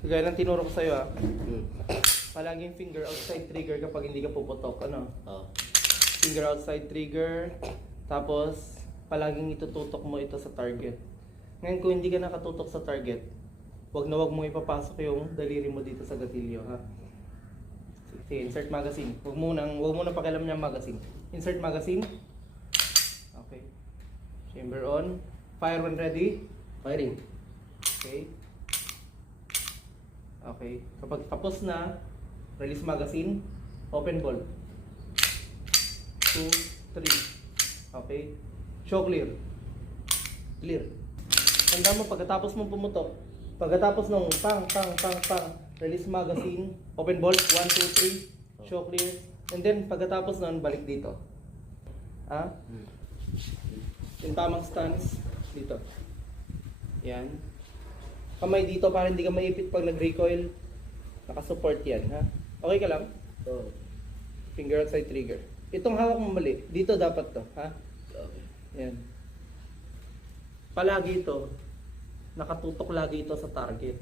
Kagaya ng tinuro ko sa'yo palaging finger outside trigger kapag hindi ka puputok, ano? Finger outside trigger, tapos palaging itututok mo ito sa target. Ngayon kung hindi ka nakatutok sa target, wag mong ipapasok yung daliri mo dito sa gatilyo, ha? Sige, insert magazine. Wag mo nang pakialam niya magazine. Insert magazine. Okay. Chamber on. Fire when ready. Firing. Okay. Okay. Kapag tapos na, release magazine. Open ball. 2, 3. Okay. Show clear. Clear. Tanda mo pagkatapos mong pumutok. Pagkatapos nung pang, release magazine, open ball, 1, 2, 3, show clear. And then pagkatapos nun, balik dito. Yung tamang stance, dito. Yan. Kamay dito para hindi ka maipit pag nag-recoil. Nakasupport yan, ha? Okay ka lang? Finger outside trigger. Itong hawak mo mali, dito dapat to, ha? Yan. Palagi ito, nakatutok lagi ito sa target.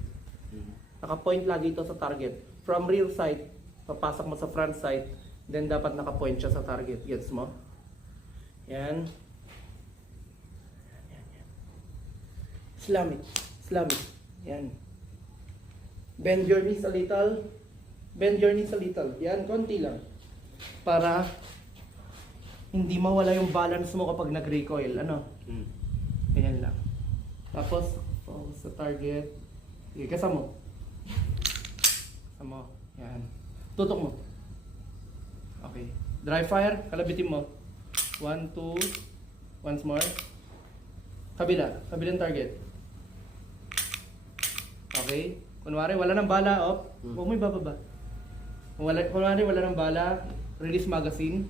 Nakapoint lagi ito sa target. From rear sight, papasok mo sa front sight, then dapat nakapoint siya sa target. Gets mo? Yan. Slam it. Slam it. Yan. Bend your knees a little. Bend your knees a little. Yan, konti lang. Para hindi mawala yung balance mo kapag nag-recoil. Ano? Ganyan lang. Tapos, focus sa target. Sige, kasama mo. Kasama mo. Yan. Tutok mo. Okay. Dry fire. Kalabitin mo. 1, 2. Once more. Kabila. Kabilang target. Okay. Kunwari, wala nang bala. Huwag mo ibababa. Kunwari, wala nang bala. Release magazine.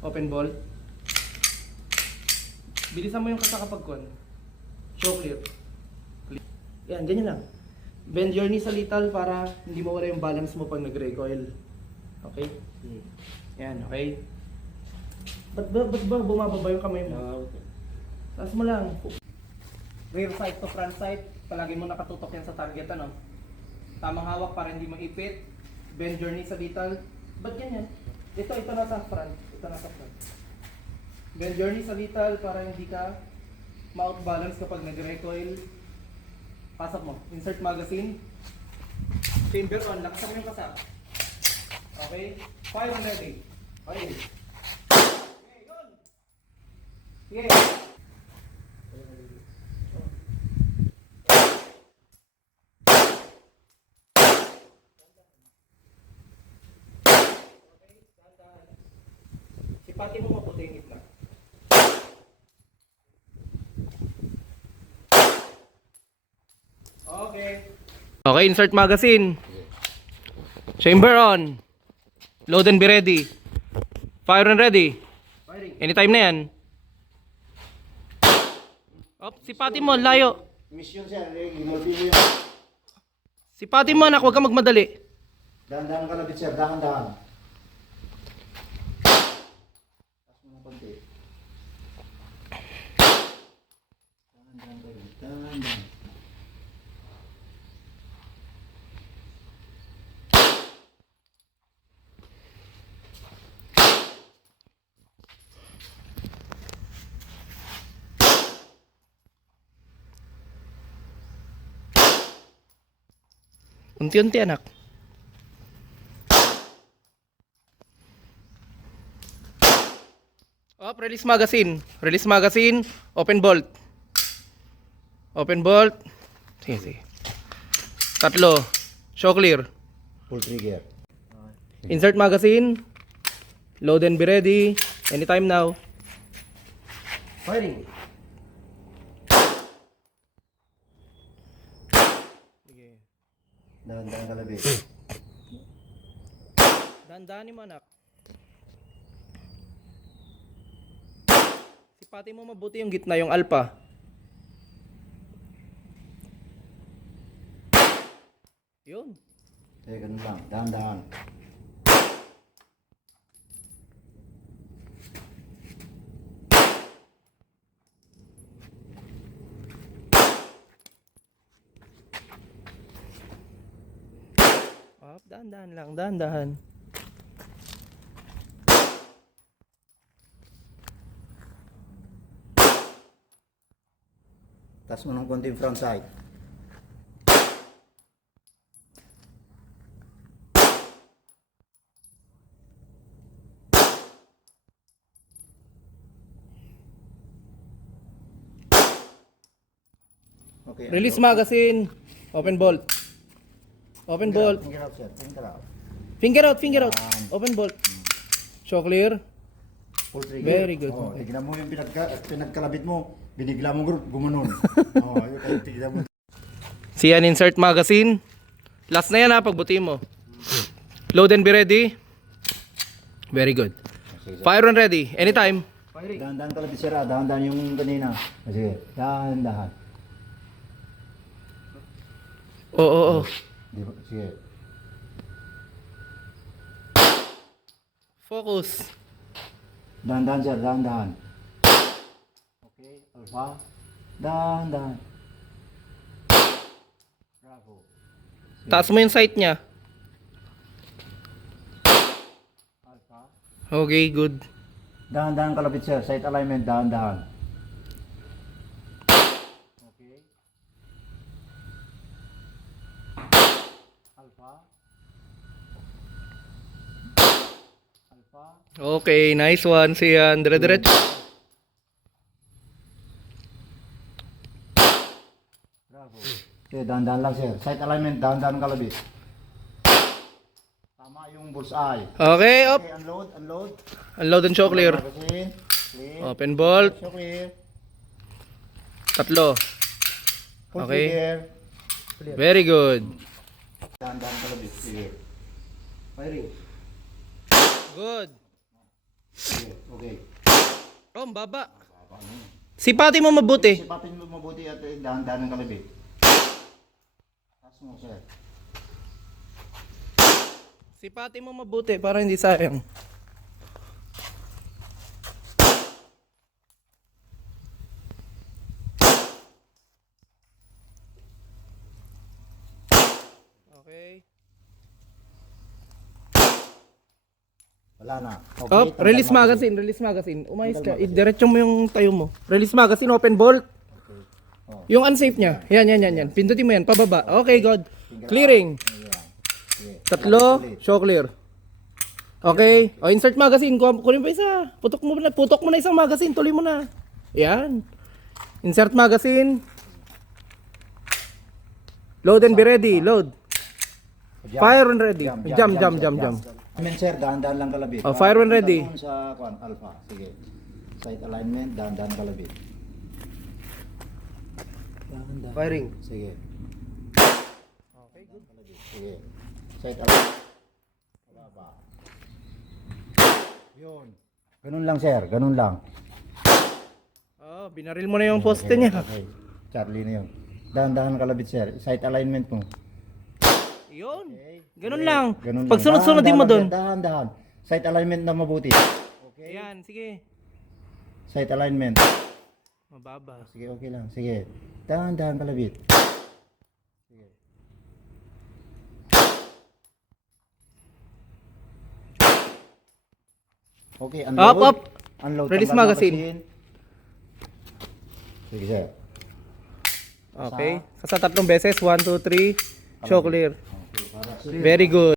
Open ball. Bilisan mo yung kasakapagkuhan. Show clear. Yan, ganyan lang. Bend your knees a little para hindi mawala yung balance mo pag nag-recoil. Okay? Yan, okay? Ba't ba bumababa yung kamay mo? Taas mo lang. Rear sight to front sight. Palagi mo nakatutok yan sa target, ano? Tamang hawak para hindi maipit. Bend your knees a little. Ba't ganyan? Ito nasa front. Ito nasa front. Bend your knees a little para hindi ka ma-outbalance kapag nag-recoil. Pasok mo. Insert magazine. Chamber on. Lakasan mo yung kasap. Okay? Fire when ready. Okay. Okay, yun. Sige. Sipati mo maputi yung gitna. Okay, insert magazine. Chamber on. Load and be ready. Fire and ready. Anytime na yan. Sipati mo, layo. Mission siya, gimulti mo. Sipati mo anak, huwag ka magmadali. Dahan-dahan ka labit sir, dahan-dahan. Taas mo ng konti. Dahan-dahan ka rin, dahan-dahan. Unti-unti anak. Release magazine. Release magazine. Open bolt. Open bolt. Sige. Tatlo. Show clear. Full trigger. Insert magazine. Load and be ready. Anytime now. Firing. Dahan-dahan ka labit. Dahan-dahanin mo anak. Sipati mo mabuti yung gitna, yung alpha. Yun. Ganun lang, dahan-dahan. Up, dahan-dahan lang, dahan-dahan. Taas mo ng konti front side. Okay. Release magazine. Open bolt. Open bolt. Finger out, sir. Finger out. Finger out, finger out. Yan. Open bolt. Show clear. Full trigger. Very good. Oh, tignan mo yung pinagkalabit mo. Binigla mo gumanon. Oh, yung tignan mo. Siyan insert magazine. Last na yan ha, pagbuti mo. Load and be ready. Very good. Fire and ready. Anytime. Dahan-dahan kalabit, sir. Dahan-dahan yung kanina. Sige. Dahan-dahan. Oo. Di ba? Sige. Focus. Dahan-dahan, sir. Dahan-dahan. Okay. Alpha. Dahan-dahan. Bravo. Sige. Taas mo yung sight niya. Alpha. Okay, good. Dahan-dahan kalabit, sir. Sight alignment. Dahan-dahan. Okay. Alpha. Alpha. Okay, nice one. Siyan. Dire-diretso. Bravo. Okay, dahan-dahan lang, sir. Sight alignment. Dahan-dahan kalabit. Tama yung bullseye. Okay, up. Okay, unload, unload. Unload and show clear. Magazine. Clear. Open bolt. Show clear. Tatlo. Full Okay. trigger. Very good. Dahan-dahan kalabit. Sige. Firing. Good. Sige, okay. Rom, baba. Sipati mo mabuti. Sipatin mo mabuti at dahan-dahan ng kalabit. Taas mo, sir. Sipati mo mabuti para hindi sayang. Okay. Wala na. Okay, Up, tanggal release magazine, release magazine. Umayos ka, i-diretso mo yung tayo mo. Release magazine, open bolt. Oh. Yung unsafe niya. Yan. Pindutin mo yan, pababa. Okay, good. Clearing. Ayan. Sige. Tatlo, show clear. Okay. O, insert magazine. Kunin pa isa. Putok mo na isang magazine. Tuloy mo na. Yan. Insert magazine. Load and be ready. Load. Fire and ready. Jump. Amen, sir. Dahan-dahan lang kalabit. Oh, fire when ready. Doon sa alpha. Sige. Sight alignment. Dahan-dahan kalabit. Dahan-dahan. Firing. Sige. Okay, good. Sige. Sight alignment. Baba. Yun. Ganun lang, sir. Ganun lang. Oh, binaril mo na yung poste niya. Okay. Charlie na yun. Dahan-dahan kalabit, sir. Sight alignment mo. Yun. Okay. Ganun lang. Ganun lang. Pag sunod-sunod din mo doon. Dahan-dahan. Sight alignment na mabuti. Okay. Yan, sige. Sight alignment. Mababa. Sige, okay lang. Sige. Dahan-dahan kalabit. Sige. Okay, unload. Up. Unload. Release Tanggal magazine. Sige, sir. Okay. Sa 3 beses. 1, 2, 3. Show clear. Okay, para Very good.